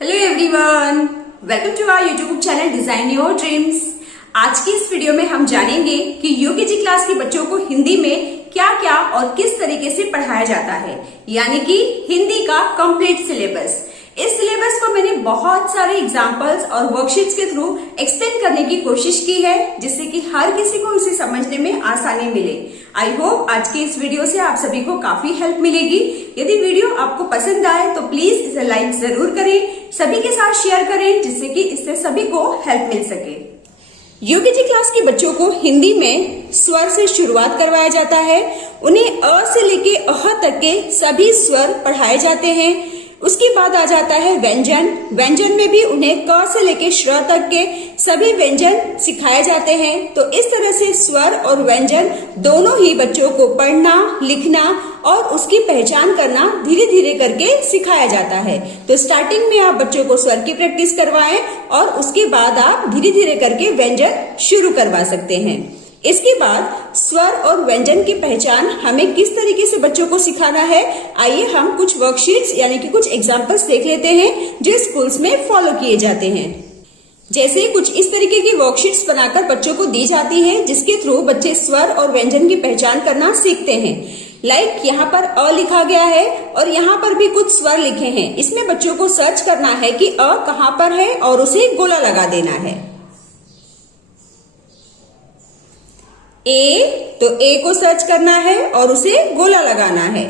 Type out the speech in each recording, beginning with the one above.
Hello everyone, welcome to our YouTube channel design your dreams. आज की इस video में हम जानेंगे कि यूकेजी क्लास के बच्चों को हिंदी में क्या क्या और किस तरीके से पढ़ाया जाता है, यानी कि हिंदी का कंप्लीट सिलेबस। इस सिलेबस को मैंने बहुत सारे एग्जाम्पल्स और वर्कशीट्स के थ्रू एक्सप्लेन करने की कोशिश की है, जिससे कि हर किसी को इसे समझने में आसानी मिले। आई होप आज की इस वीडियो से आप सभी को काफी हेल्प मिलेगी। यदि वीडियो आपको पसंद आए तो प्लीज इसे लाइक जरूर करें, सभी के साथ शेयर करें, जिससे कि इससे सभी को हेल्प मिल सके। यूकेजी क्लास के बच्चों को हिंदी में स्वर से शुरुआत करवाया जाता है। उन्हें अ से लेके अह तक के सभी स्वर पढ़ाए जाते हैं। उसके बाद आ जाता है व्यंजन। व्यंजन में भी उन्हें क से लेके श्र तक के सभी व्यंजन सिखाए जाते हैं। तो इस तरह से स्वर और व्यंजन दोनों ही बच्चों को पढ़ना, लिखना और उसकी पहचान करना धीरे धीरे करके सिखाया जाता है। तो स्टार्टिंग में आप बच्चों को स्वर की प्रैक्टिस करवाएं और उसके बाद आप धीरे धीरे करके व्यंजन शुरू करवा सकते हैं। इसके बाद स्वर और व्यंजन की पहचान हमें किस तरीके से बच्चों को सिखाना है, आइए हम कुछ वर्कशीट्स यानी कि कुछ एग्जांपल्स देख लेते हैं जो स्कूल्स में फॉलो किए जाते हैं। जैसे कुछ इस तरीके की वर्कशीट्स बनाकर बच्चों को दी जाती है, जिसके थ्रू बच्चे स्वर और व्यंजन की पहचान करना सीखते हैं। लाइक यहाँ पर अ लिखा गया है और यहाँ पर भी कुछ स्वर लिखे हैं। इसमें बच्चों को सर्च करना है कि अ कहाँ पर है और उसे गोला लगा देना है। ए, तो ए को सर्च करना है और उसे गोला लगाना है।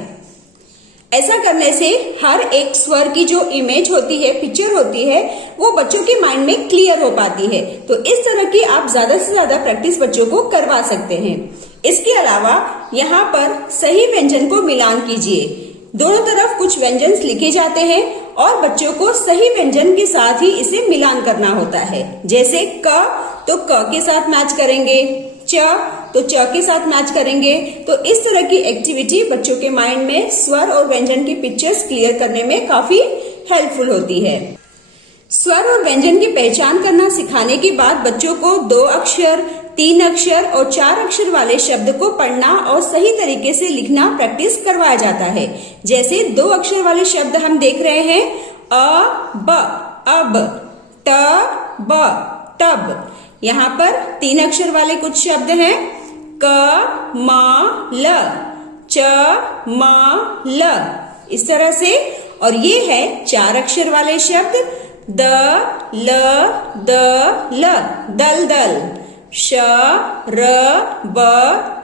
ऐसा करने से हर एक स्वर की जो इमेज होती है, पिक्चर होती है, वो बच्चों के माइंड में क्लियर हो पाती है। तो इस तरह की आप ज्यादा से ज्यादा प्रैक्टिस बच्चों को करवा सकते हैं। इसके अलावा यहाँ पर सही व्यंजन को मिलान कीजिए। दोनों तरफ कुछ व्यंजन लिखे जाते हैं और बच्चों को सही व्यंजन के साथ ही इसे मिलान करना होता है। जैसे क, तो क के साथ मैच करेंगे, च तो च के साथ मैच करेंगे। तो इस तरह की एक्टिविटी बच्चों के माइंड में स्वर और व्यंजन की पिक्चर्स क्लियर करने में काफी हेल्पफुल होती है। स्वर और व्यंजन की पहचान करना सिखाने के बाद बच्चों को 2 अक्षर, 3 अक्षर और 4 अक्षर वाले शब्द को पढ़ना और सही तरीके से लिखना प्रैक्टिस करवाया जाता है। जैसे 2 अक्षर वाले शब्द हम देख रहे हैं, अ ब, अब, त ब, तब। यहाँ पर 3 अक्षर वाले कुछ शब्द हैं, क म ल, च म ल, इस तरह से। और ये है 4 अक्षर वाले शब्द, द ल द ल, दल दल, श र ब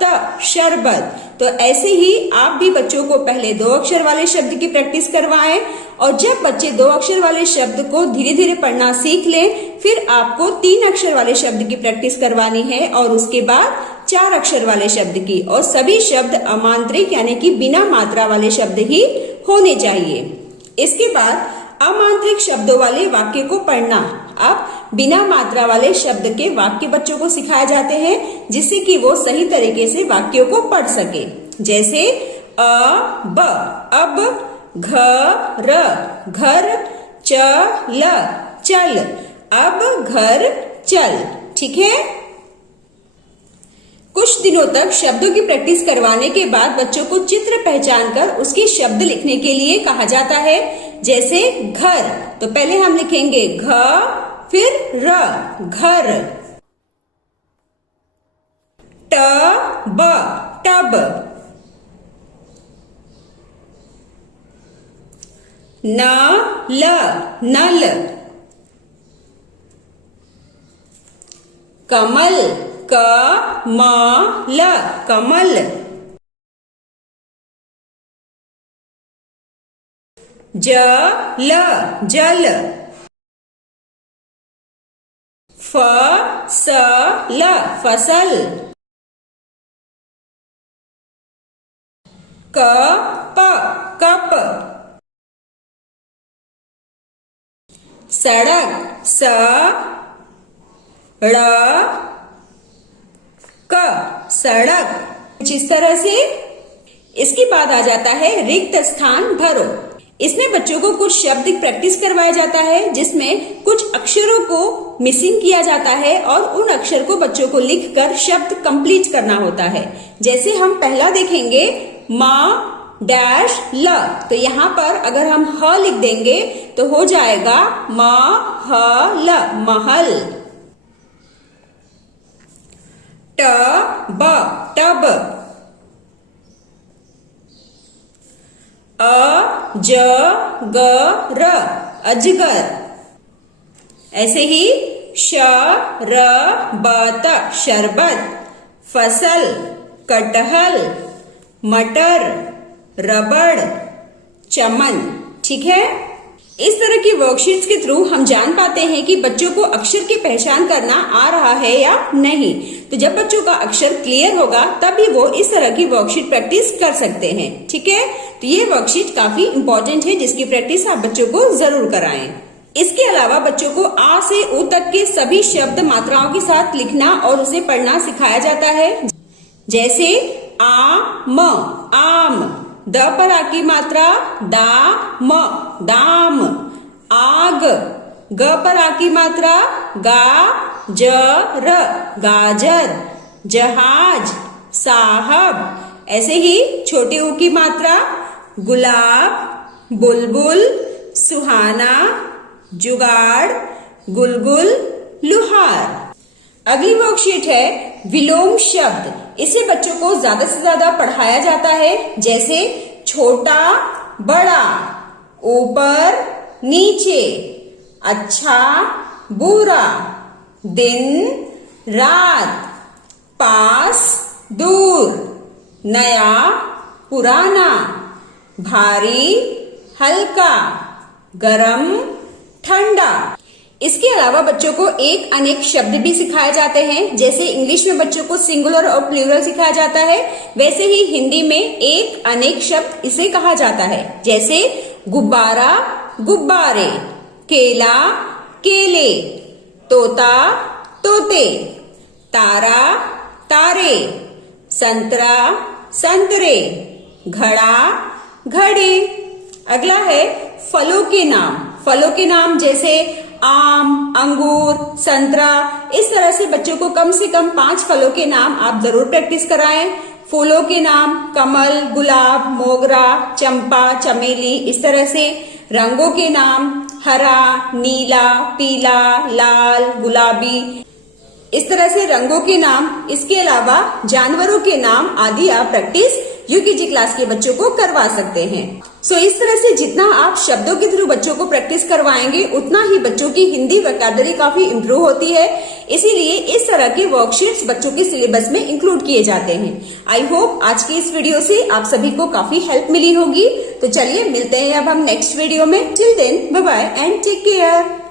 त, शरबत। तो ऐसे ही आप भी बच्चों को पहले 2 अक्षर वाले शब्द की प्रैक्टिस करवाएं और जब बच्चे 2 अक्षर वाले शब्द को धीरे धीरे पढ़ना सीख लें, फिर आपको 3 अक्षर वाले शब्द की प्रैक्टिस करवानी है और उसके बाद 4 अक्षर वाले शब्द की। और सभी शब्द अमांत्रिक यानी कि बिना मात्रा वाले शब्द ही होने चाहिए। इसके बाद अमांत्रिक शब्दों वाले वाक्य को पढ़ना। अब बिना मात्रा वाले शब्द के वाक्य बच्चों को सिखाए जाते हैं, जिससे कि वो सही तरीके से वाक्यों को पढ़ सके। जैसे अ ब, अब, घ र, घर, च ल, चल, अब घर चल। ठीक है। कुछ दिनों तक शब्दों की प्रैक्टिस करवाने के बाद बच्चों को चित्र पहचान कर उसके शब्द लिखने के लिए कहा जाता है। जैसे घर, तो पहले हम लिखेंगे घ, फिर र, घर। ट ब, टब। न ल, नल। कमल, क म ल, कमल। ज ल, जल। फ स ल, फसल। क प, कप। सड़क, स ड़ क, सड़क। कुछ इस तरह से। इसके बाद आ जाता है रिक्त स्थान भरो। इसमें बच्चों को कुछ शब्द प्रैक्टिस करवाया जाता है, जिसमें कुछ अक्षरों को मिसिंग किया जाता है और उन अक्षर को बच्चों को लिखकर शब्द कंप्लीट करना होता है। जैसे हम पहला देखेंगे, माँ डैश ल। तो यहाँ पर अगर हम ह लिख देंगे तो हो जाएगा म ह ल, महल। ट ब टब। अ ज ग र अजगर। ऐसे ही श र ब त शरबत। फसल कटहल, मटर रबड़, चमन। ठीक है, इस तरह की वर्कशीट्स के थ्रू हम जान पाते हैं कि बच्चों को अक्षर की पहचान करना आ रहा है या नहीं। तो जब बच्चों का अक्षर क्लियर होगा तभी वो इस तरह की वर्कशीट प्रैक्टिस कर सकते हैं। ठीक है, तो ये वर्कशीट काफी इंपॉर्टेंट है जिसकी प्रैक्टिस आप बच्चों को जरूर कराएं। इसके अलावा बच्चों को आ से उ तक के सभी शब्द मात्राओं के साथ लिखना और उसे पढ़ना सिखाया जाता है। जैसे आम, आम। द पर आ की मात्रा दाम, दाम। आग, ग पर आ की मात्रा गाजर, गाजर। जहाज, साहब। ऐसे ही छोटी ऊ की मात्रा गुलाब, बुलबुल, सुहाना, जुगाड़, गुलगुल, लुहार। अगली वर्कशीट है विलोम शब्द। इसे बच्चों को ज्यादा से ज्यादा पढ़ाया जाता है। जैसे छोटा बड़ा, ऊपर नीचे, अच्छा बुरा, दिन रात, पास दूर, नया पुराना, भारी हल्का, गरम ठंडा। इसके अलावा बच्चों को एक अनेक शब्द भी सिखाए जाते हैं। जैसे इंग्लिश में बच्चों को सिंगुलर और प्लूरल सिखाया जाता है, वैसे ही हिंदी में एक अनेक शब्द इसे कहा जाता है। जैसे गुब्बारा, गुब्बारे, केला, केले, तोता, तोते, तारा, तारे, संतरा, संतरे, घड़ा, घड़े। अगला है फलों के नाम। फलों के नाम जैसे आम, अंगूर, संतरा। इस तरह से बच्चों को कम से कम 5 फलों के नाम आप जरूर प्रैक्टिस कराएं। फूलों के नाम कमल, गुलाब, मोगरा, चंपा, चमेली। इस तरह से रंगों के नाम हरा, नीला, पीला, लाल, गुलाबी। इस तरह से रंगों के नाम। इसके अलावा जानवरों के नाम आदि आप प्रैक्टिस यूकेजी क्लास के बच्चों को करवा सकते हैं। इस तरह से जितना आप शब्दों के थ्रू बच्चों को प्रैक्टिस करवाएंगे उतना ही बच्चों की हिंदी वोकैबुलरी काफी इंप्रूव होती है। इसीलिए इस तरह के वर्कशीट्स बच्चों के सिलेबस में इंक्लूड किए जाते हैं। आई होप आज की इस वीडियो से आप सभी को काफी हेल्प मिली होगी। तो चलिए मिलते हैं अब हम नेक्स्ट वीडियो में। Till then bye bye and take care.